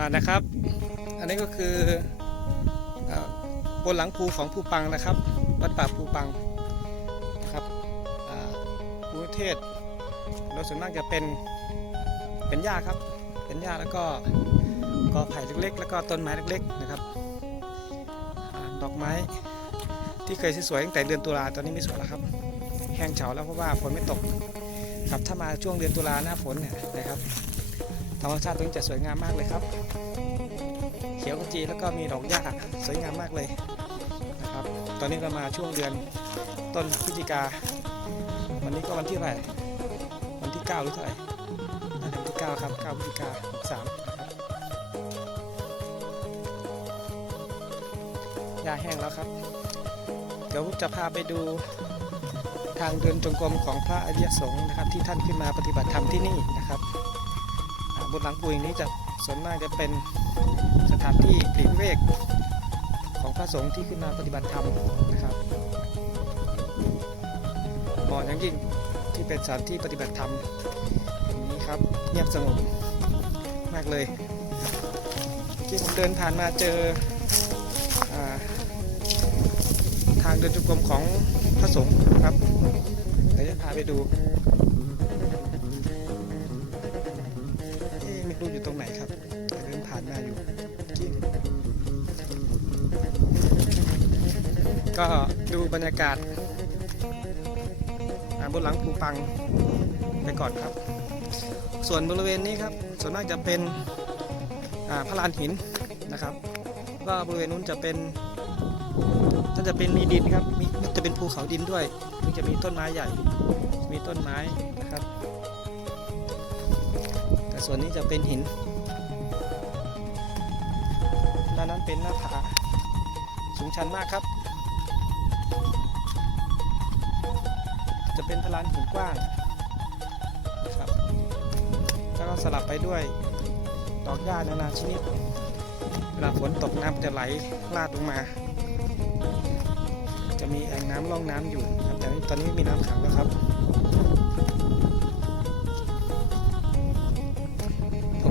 อ่านะครับ อันนี้ก็คืออบนหลังภูของภูปังนะครับวัดป่าภูปังนะครับภูเทศโดยส่วนมากจะเป็นเป็นหญ้าครับ เป็นหญ้าแล้วก็กอไผ่เล็กๆ แล้วก็ต้นไม้เล็กๆนะครับอดอกไม้ที่เคยสวยๆตั้งแต่เดือนตุลาตอนนี้ไม่สวยแล้วครับ แห้งเฉาแล้วเพราะว่าฝนไม่ตกครับถ้ามาช่วงเดือนตุลาหน้าฝนเนี่ยนะครับ ธรรมชาติตรงนี้จะสวยงามมากเลยครับ เขียวขจีแล้วก็มีดอกหญ้าสวยงามมากเลยนะครับ ตอนนี้เรามาช่วงเดือนต้นพฤศจิกา วันนี้ก็วันที่เท่าไหร่วันที่ 9 หรือเท่าไหร่น่าจะวันที่ 9 ครับ 9พฤศจิกา63นะครับหญ้าแห้งแล้วครับ เดี๋ยวจะพาไปดูทางเดินจงกรมของพระอริยสงฆ์นะครับที่ท่านขึ้นมาปฏิบัติธรรมที่นี่นะครับ บนหลังปูอย่างนี้จะส่วนมากจะเป็นสถานที่ปลีกเวกของพระสงฆ์ที่ขึ้นมาปฏิบัติธรรมนะครับเหมาะอย่างยิ่งที่เป็นสถานที่ปฏิบัติธรรมอย่างนี้ครับเงียบสงบมากเลย ที่ผมเดินผ่านมาเจออทางเดินจุกรมของพระสงฆ์ครับเดี๋ยวจะพาไปดู อยู่ตรงไหนครับเดินผ่านมาอยู่จริงก็ดูบรรยากาศบนหลังภูปังไปก่อนครับ ส่วนบริเวณนี้ครับ ส่วนมากจะเป็นอ่าพระลานหินนะครับ ก็บริเวณนู้นจะเป็นน่าจะเป็นมีดินครับ มีจะเป็นภูเขาดินด้วยมันจะมีต้นไม้ใหญ่ มีต้นไม้นะครับ ส่วนนี้จะเป็นหิน ด้านนั้นเป็นหน้าผาสูงชันมากครับ จะเป็นพลานหินกว้างครับแล้วก็สลับไปด้วยดอกหญ้านานาชนิดเวลาฝนตกน้ำจะไหลลาดลงมา จะมีแอ่งน้ำร่องน้ำอยู่ครับแต่ตอนนี้ไม่มีน้ำขังแล้วครับ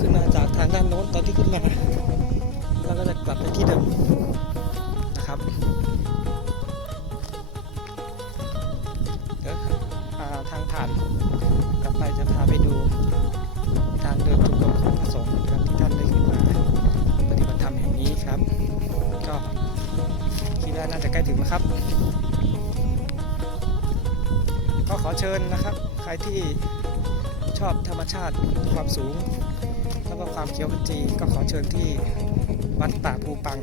ขึ้นมาจากทางด้านโน้นตอนที่ขึ้นมาแล้วก็จะกลับไปที่เดิมนะครับเดี๋ยวอ่าทางผ่านกลับไปจะพาไปดูทางเดินจุกมของพระสงฆ์นะครับที่ท่านได้ขึ้นมาปฏิบัติธรรมแห่งนี้ครับ ก็คิดว่าน่าจะใกล้ถึงแล้วครับ ก็ขอเชิญนะครับ ใครที่ชอบธรรมชาติความสูง ก็ความเขียวขจีก็ขอเชิญที่วัดป่าภูปัง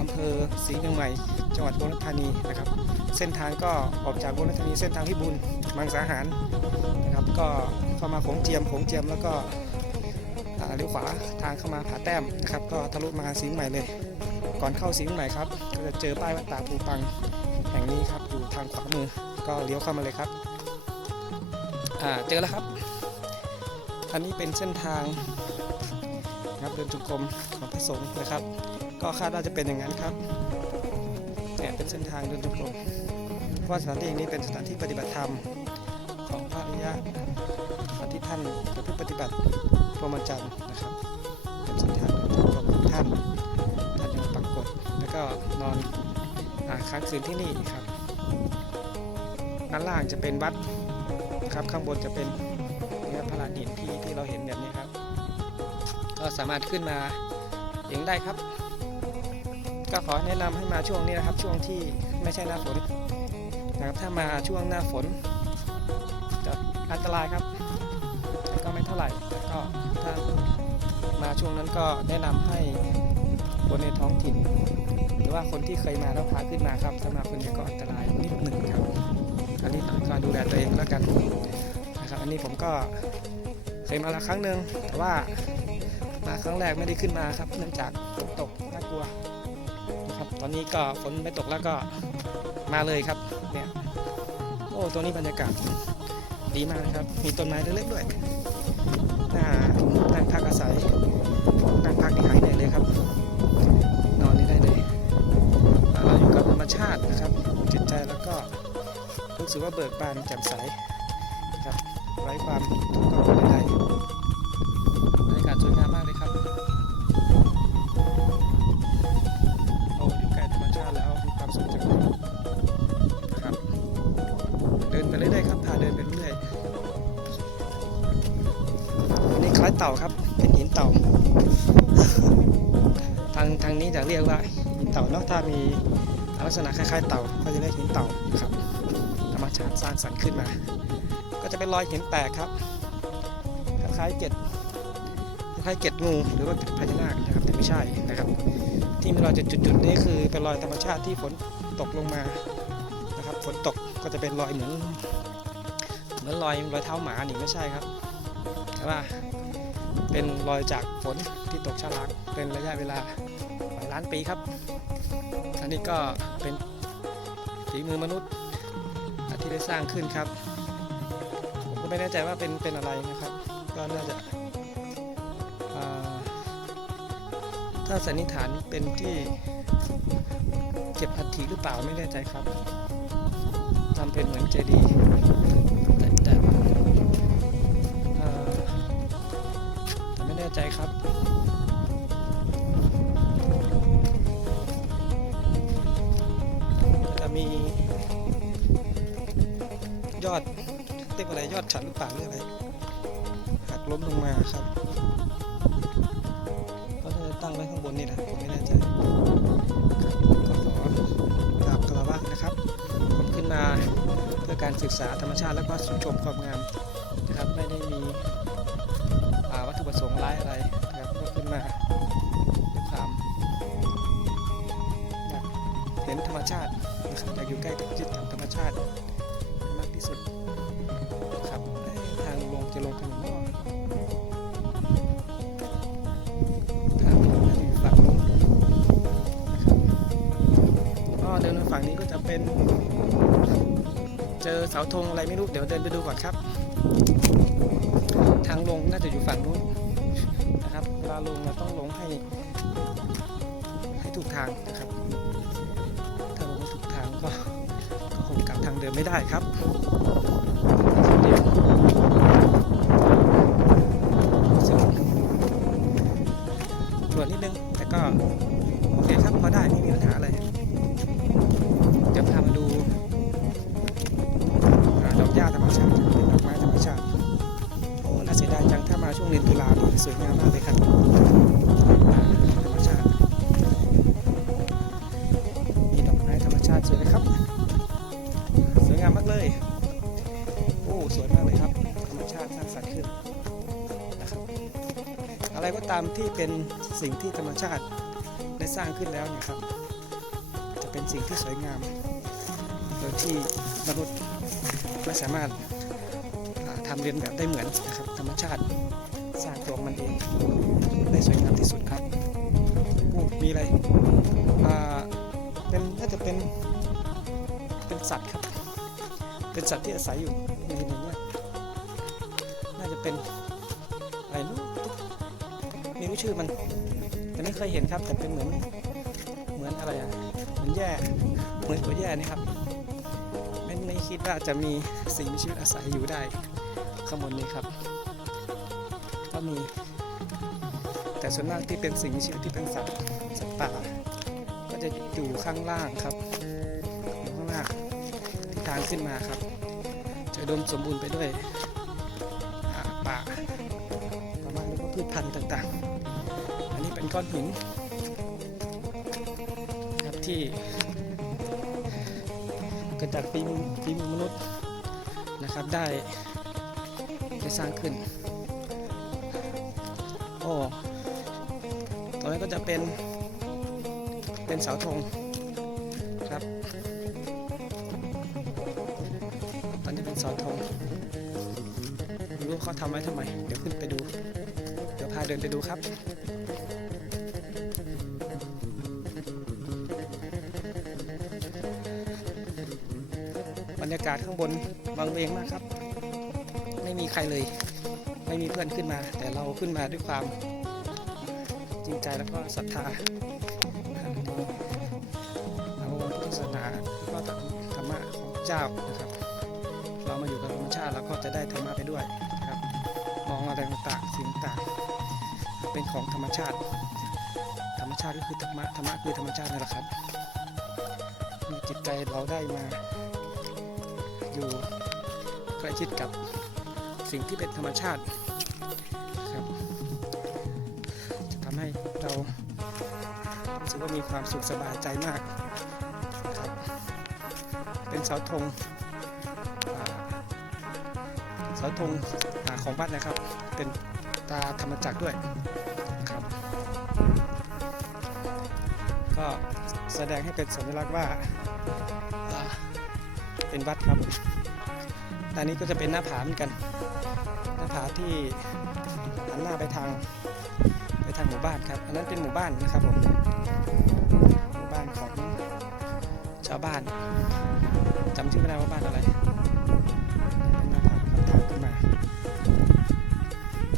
อำเภอศรีเชียงใหม่ จังหวัดอุบลราชธานีนะครับ เส้นทางก็ออกจากอุบลราชธานีเส้นทางพิบูลมังสาหารนะครับ ก็เข้ามาโขงเจียมโขงเจียมแล้วก็เลี้ยวขวาทางเข้ามาผาแต้มนะครับ ก็ทะลุมาศรีเชียงใหม่เลย ก่อนเข้าศรีเชียงใหม่ครับก็จะเจอป้ายวัดป่าภูปังแห่งนี้ครับอยู่ทางขวามือก็เลี้ยวเข้ามาเลยครับเจอแล้วครับ อันนี้เป็นเส้นทางครับเดินจุกรมของพระสงฆ์นะครับ ก็คาดว่าจะเป็นอย่างนั้นครับเนี่ยเป็นเส้นทางเดินจุกรมเพราะว่าสถานที่แห่งนี้เป็นสถานที่ปฏิบัติธรรมของพระอริยะที่ท่านประพฤติปฏิบัติพรหมจรรย์นะครับเป็นเส้นทางเดินจุกรมของท่านท่านยังปรากฏแล้วก็นอนอาค้างคืนที่นี่ครับด้านล่างจะเป็นวัดนะครับข้างบนจะเป็น หินที่ที่เราเห็นแบบนี้ครับ ก็สามารถขึ้นมาเองได้ครับ ก็ขอแนะนำให้มาช่วงนี้นะครับ ช่วงที่ไม่ใช่หน้าฝนนะครับถ้ามาช่วงหน้าฝนจะอันตรายครับแต่ก็ไม่เท่าไหร่แต่ก็ถ้ามาช่วงนั้นก็แนะนำให้คนในท้องถิ่น หรือว่าคนที่เคยมาแล้วพาขึ้นมาครับสำหรับคนนี้ก็อันตรายนิดหนึ่งครับอันนี้ก็ดูแลตัวเองแล้วกันนะครับ อันนี้ผมก็ ยมาแล้วครั้งหนึ่งแต่ว่ามาครั้งแรกไม่ได้ขึ้นมาครับ เนื่องจากฝนตกน่ากลัวนะครับ ตอนนี้ก็ฝนไม่ตกแล้วก็มาเลยครับเนี่ยโอ้ตัวนี้บรรยากาศดีมากนะครับ มีต้นไม้เล็กๆด้วยน่านั่งพักอาศัยนั่งพักที่หายเหนื่อยเลยครับ นอนนี่ได้เลยเราอยู่กับธรรมชาตินะครับจิตใจแล้วก็รู้สึกว่าเบิกบานแจ่มใสครับไร้ความทุกข์กังวล ครับ เป็นหินเต่า ทางทางนี้จะเรียกว่าหินเต่าเนาะถ้ามีลักษณะคล้ายๆเต่าก็จะเรียกหินเต่าครับธรรมชาติสร้างสรรค์ขึ้นมา ก็จะเป็นรอยหินแตกครับคล้ายๆเกล็ดคล้ายๆเกล็ดงูหรือว่าเกล็ดพญานาคนะครับแต่ไม่ใช่นะครับ ที่มีรอยจุดๆนี่คือเป็นรอยธรรมชาติที่ฝนตกลงมานะครับฝนตกก็จะเป็นรอยเหมือนเหมือนรอยรอยเท้าหมานี่ไม่ใช่ครับแต่ว่า เป็นรอยจากฝนที่ตกชะลักเป็นระยะเวลาหลายล้านปีครับ อันนี้ก็เป็นฝีมือมนุษย์ที่ได้สร้างขึ้นครับ ผมก็ไม่แน่ใจว่าเป็นเป็นอะไรนะครับ ก็น่าจะถ้าสันนิษฐานเป็นที่เก็บอัฐิหรือเปล่าไม่แน่ใจครับทำเป็นเหมือนเจดีย์แต่ ฉันหรือเปล่าหรืออะไรหักล้มลงมาครับก็จะตั้งไว้ข้างบนนี่แหละผมไม่แน่ใจก็ขอกราบคารวะนะครับผมขึ้นมาเพื่อการศึกษาธรรมชาติแล้วก็ชมความงามนะครับไม่ได้มีวัตถุประสงค์ร้ายอะไรนะครับก็ขึ้นมาด้วยความอยากเห็นธรรมชาตินะครับอยากอยู่ใกล้ชิดกับธรรมชาติมากที่สุด ลงทางนนทางลงจะอยู่ฝั่งนู้นนะครับก็เดินมาฝั่งนี้ก็จะเป็น เจอเสาธงอะไรไม่รู้เดี๋ยวเดินไปดูก่อนครับ ทางลงน่าจะอยู่ฝั่งนู้นนะครับเวลาลงเราต้องลงให้ให้ถูกทางนะครับ ถ้าลงไม่ถูกทางก็ก็คงกลับทางเดิมไม่ได้ครับ สวยงามมากเลยครับธรรมชาติมีดอกไม้ธรรมชาติสวยไหมครับ สวยงามมากเลย โอ้สวยมากเลยครับ ธรรมชาติสร้างสรรค์ขึ้นนะครับ อะไรก็ตามที่เป็นสิ่งที่ธรรมชาติได้สร้างขึ้นแล้วเนี่ยครับ จะเป็นสิ่งที่สวยงาม โดยที่มนุษย์ไม่สามารถทำเรียนแบบได้เหมือนนะครับธรรมชาติ สร้างตัวมันเองได้สวยงามที่สุดครับโอ้มีอะไรอ่าเป็นน่าจะเป็นเป็นสัตว์ครับ เป็นสัตว์ที่อาศัยอยู่ในนี้น่าจะเป็นอะไรนู้ไม่รู้ชื่อมัน แต่ไม่เคยเห็นครับ แต่เป็นเหมือนเหมือนอะไรอะเหมือนแย่เหมือนตัวแย่นี่ครับไม่ไม่คิดว่าจะมีสิ่งมีชีวิตอาศัยอยู่ได้ข้างบนนี้ครับ มี แต่ส่วนมากที่เป็นสิ่งมีชีวิตที่เป็นสัตว์สัตว์ป่า ก็จะอยู่ข้างล่างครับอยู่ข้างล่างที่ทางขึ้นมาครับ จะดมสมบูรณ์ไปด้วยป่าประมาณนี้ก็พืชพันธุ์ต่างๆ อันนี้เป็นก้อนหินครับที่เกิดจากฝีมือฝีมือมนุษย์นะครับได้ได้สร้างขึ้น ตรงนี้ก็จะเป็น เป็นเสาธงครับตอนนี้เป็นเสาธงรู้เขาทำไว้ทำไม เดี๋ยวขึ้นไปดู เดี๋ยวพาเดินไปดูครับบรรยากาศข้างบนบางเวงมากครับ ไม่มีใครเลย ไม่มีเพื่อนขึ้นมา แต่เราขึ้นมาด้วยความจริงใจแล้วก็ศรัทธาเอาพุทธศาสนาแล้วก็ธรรมะของเจ้านะครับ เรามาอยู่กับธรรมชาติเราก็จะได้ธรรมะไปด้วยนะครับมองอะไรต่างๆสิ่งต่างเป็นของธรรมชาติ ธรรมชาติก็คือธรรมะธรรมะคือธรรมชาตินั่นแหละครับจิตใจเราได้มาอยู่ใกล้ชิดกับสิ่งที่เป็นธรรมชาติ เรารู้สึกว่ามีความสุขสบายใจมากครับเป็นเสาธงเสาธงอ่าของวัดนะครับ เป็นตาธรรมจักรด้วยครับ ก็แสดงให้เป็นสัญลักษณ์ว่าเป็นวัดครับด้านนี้ก็จะเป็นหน้าผาเหมือนกัน หน้าผาที่หันหน้าไปทาง มู่บ้านครับ อันนั้นเป็นหมู่บ้านนะครับผมหมู่บ้านของชาวบ้านจำชื่อไม่ได้ว่าบ้านอะไรเป็นหน้าผาครับทางขึ้นมา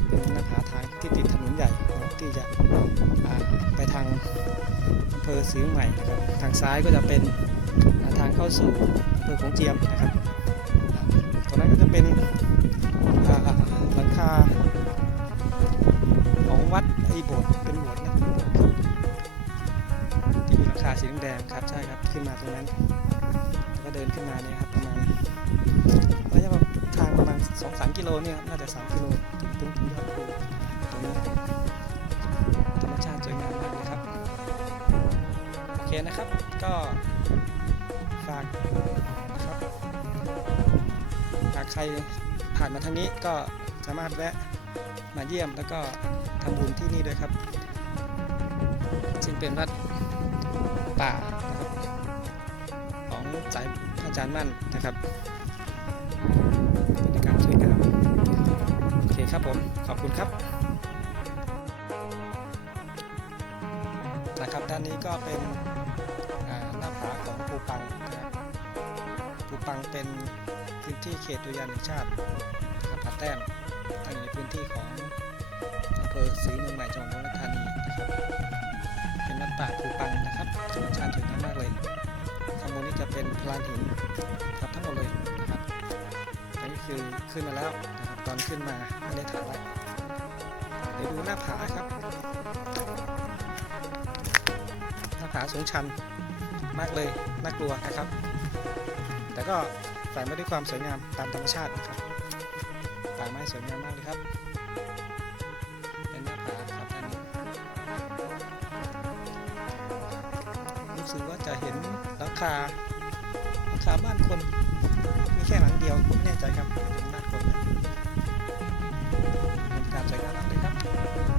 เป็นหน้าผาทางที่ติดถนนใหญ่ที่จะไปทางอำเภอศรีเมือใหม่นะครับทางซ้ายก็จะเป็นทางเข้าสู่อำเภอของเจียมนะครับตรงนั้นก็จะเป็น อโบสถ์เป็นโบสถ์นะที่มีหลังคาสีแดงครับใช่ครับขึ้นมาตรงนั้นแล้วก็เดินขึ้นมาเนี่ยครับประมาณระยะทางประมาณ2-3กิโลเนี่ยครับน่าจะ3กิโลถึงถึงถึงยอดภูตรงนี้ธรรมชาติสวยงามมากเลยครับโอเคนะครับก็ฝากนะครับหากใครผ่านมาทางนี้ก็สามารถแวะ มาเยี่ยมแล้วก็ทำบุญที่นี่ด้วยครับ ซึ่งเป็นวัดป่าของสายพระอาจารย์มั่นนะครับบรรยากาศสวยงามโอเคครับผมขอบคุณครับนะครับด้านนี้ก็เป็นหน้าผาของภูปังนะครับภูปังเป็นพื้นที่เขตอุทยานแห่งชาตินะครับผาแต้มตั้ง อยู่ในพื้นที่ของอำเภอศรีเมืองใหม่จังหวัดอุบลราชธานีนะครับเป็นวัดป่าภูปังนะครับธรรมชาติสวยงามมากเลยข้างบนนี้จะเป็นพลานหินครับทั้งหมดเลยนะครับอันนี้คือขึ้นมาแล้วนะครับตอนขึ้นมาไม่ได้ถ่ายไว้เดี๋ยวดูหน้าผาครับหน้าผาสูงชันมากเลยน่ากลัวนะครับ แต่ก็แฝงไปด้วยความสวยงามตามธรรมชาตินะครับาไม้สวยงามมากเลยครับ เป็นหน้าผาครับท่านนี้รู้สึกว่าจะเห็นหลังคาหลังคาบ้านคน มีแค่หลังเดียวไม่แน่ใจครับเห็นบ้านคนไหมบรรยากาศสวยงามมากเลยครับ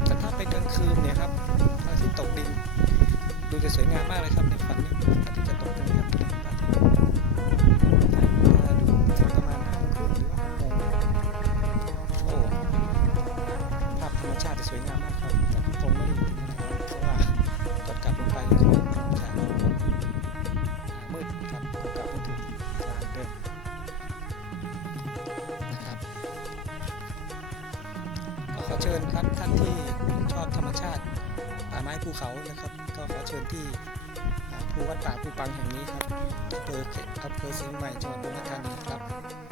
แต่ถ้าเป็นกลางคืนเนี่ยครับพระอาทิตย์ตกดิน ดูจะสวยงามมากเลยครับในฝันเนี่ยอาทิตย์จะตกตรงนี้ครับ วยงามมากครับแต่คงไม่ได้อยู่ที่นั่นนะครับเพราะว่าตอนกลับลงไปคงจะมืดครับกลับไม่ถึงทางเดิมนะครับก็ขอเชิญครับท่านที่ชอบธรรมชาติป่าไม้ภูเขานะครับ ก็ขอเชิญที่ภูวัดป่าภูปังแห่งนี้ครับอำเภอเขตอำเภอศรีเมืองใหม่จังหวัดอุบลราชธานีครับ